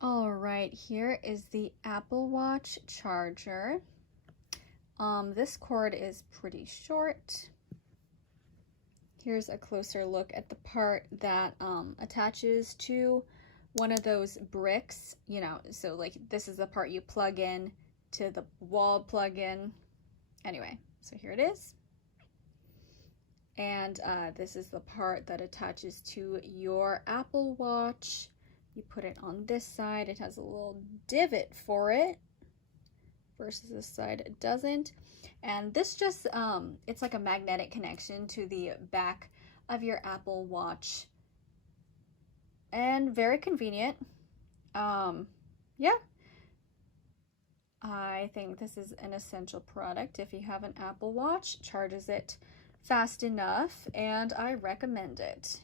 All right, here is the Apple Watch charger. This cord is pretty short. Here's a closer look at the part that attaches to one of those bricks, you know, so like this is the part you plug in to the wall plug-in. Anyway, so here it is. And this is the part that attaches to your Apple Watch. You put it on this side. It has a little divot for it versus this side it doesn't. And this just, it's like a magnetic connection to the back of your Apple Watch. And very convenient. Yeah. I think this is an essential product. If you have an Apple Watch, charges it fast enough, and I recommend it.